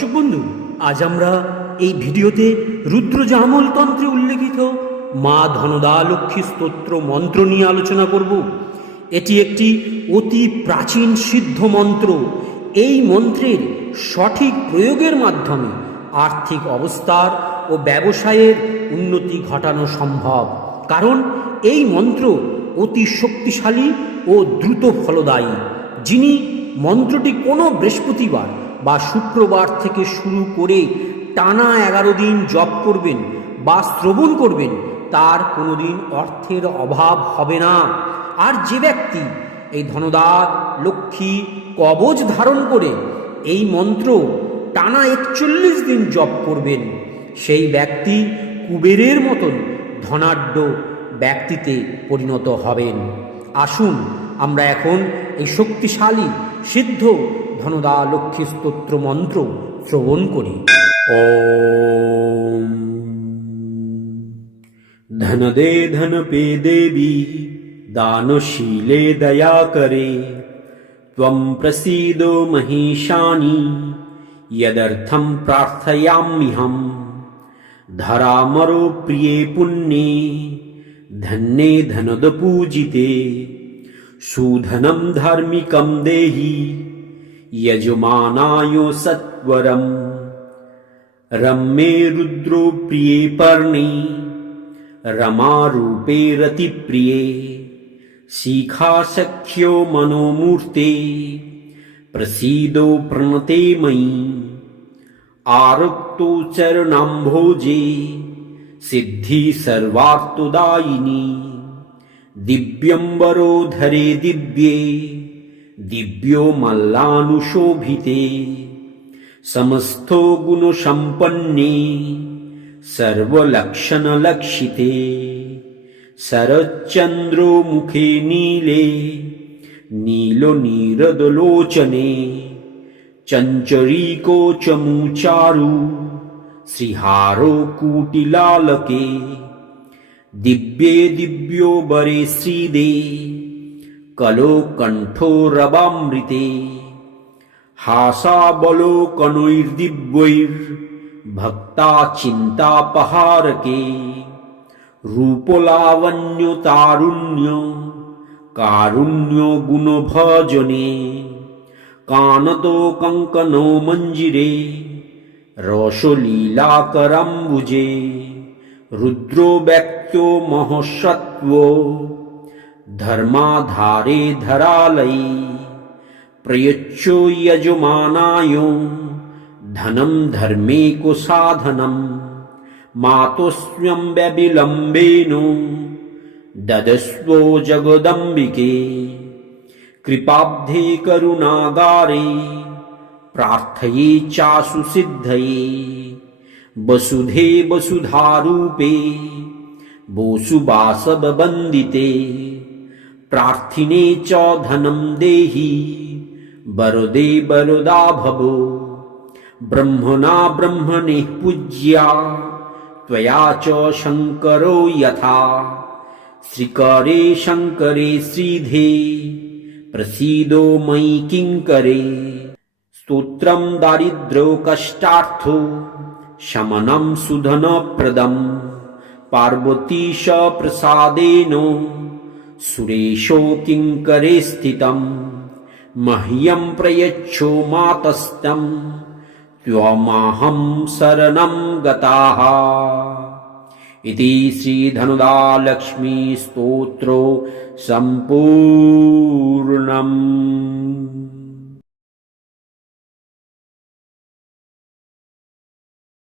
দর্শক বন্ধু, আজ আমরা এই ভিডিওতে রুদ্রজামল তন্ত্রে উল্লেখিত মা ধনদা লক্ষ্মী স্তোত্র মন্ত্র নিয়ে আলোচনা করব। এটি একটি অতি প্রাচীন সিদ্ধ মন্ত্র। এই মন্ত্রের সঠিক প্রয়োগের মাধ্যমে আর্থিক অবস্থার ও ব্যবসায়ের উন্নতি ঘটানো সম্ভব। কারণ এই মন্ত্র অতি শক্তিশালী ও দ্রুত ফলদায়ী। যিনি মন্ত্রটি কোনো বৃহস্পতিবার বা শুক্রবার থেকে শুরু করে টানা এগারো দিন জপ করবেন বা শ্রবণ করবেন, তার কোনোদিন অর্থের অভাব হবে না। আর যে ব্যক্তি এই ধনদা, লক্ষ্মী কবচ ধারণ করে এই মন্ত্র টানা একচল্লিশ দিন জপ করবেন, সেই ব্যক্তি কুবেরের মতন ধনাঢ্য ব্যক্তিতে পরিণত হবেন। আসুন আমরা এখন এই শক্তিশালী, সিদ্ধ ধনদা লক্ষ্মী স্তোত্র মন্ত্র শ্রবণ করি ॐ धनदे धनपे देवी दानशीले दयाकरे त्वं प्रसीदो महिषाणि यदर्थं प्रार्थयाम्यहं धरामरो प्रिये पुण्ये धन्ये धनदपूजिते सुधनं धार्मिकं देहि यजमानाय सत्वरम्। रम्ये रुद्रो प्रिये पर्णे रमारूपे रतिप्रिये शिखासख्यो मनोमूर्ते प्रसीदो प्रणते मयि। आरुक्तो चरणाम्भोजे सिद्धि सर्वार्तदायिनी। दिव्यम्बरो দিব্যো মল্লানুশোভিতে সমস্থো গুণসম্পন্নে সর্বলক্ষণলক্ষিতে শরচ্চন্দ্র মুখে নীলে নীল নীরদলোচনে চঞ্চরীকো চমুচারু শ্রীহারো কুটিলালকে দিব্যে দিব্যো বরে শ্রীদে কলো কণ্ঠোরবামৃতে হাসাবলোকনৈর্দিব্যৈর ভক্তা চিন্তাপহারকে রূপলাবণ্য তারুণ্য কারুণ্য গুণভজনে কানত কঙ্কন মঞ্জিরে রসলীলাকরাম্বুজে রুদ্র ব্যক্ত धर्माधारे धरालये प्रयच्छो यजमानाय धनं धर्मे कुसाधनं व्यविलम्बेन ददस्वो जगदम्बिके कृपाब्धे करुणागारे प्रार्थये चासु सिद्धये वसुधे वसुधारूपे वसुवासवन्दिते प्रार्थिने च धनं देहि। वरदे वरदा भवो। ब्रह्मणा ब्रह्मणे पूज्या। त्वया च शङ्करो यथा। श्रीकरे शङ्करे श्रीधे। प्रसीदो मयि किङ्करे स्तोत्रं दारिद्र्यो कष्टार्थो। शमनं सुधनप्रदम् पार्वतीश प्रसादेन सुरेशो किङ्करे स्थितम् मह्यं प्रयच्छो मातस्तं। त्वमाहं शरणं गताः। इति श्रीधनुदालक्ष्मीस्तोत्रो सम्पूर्णम्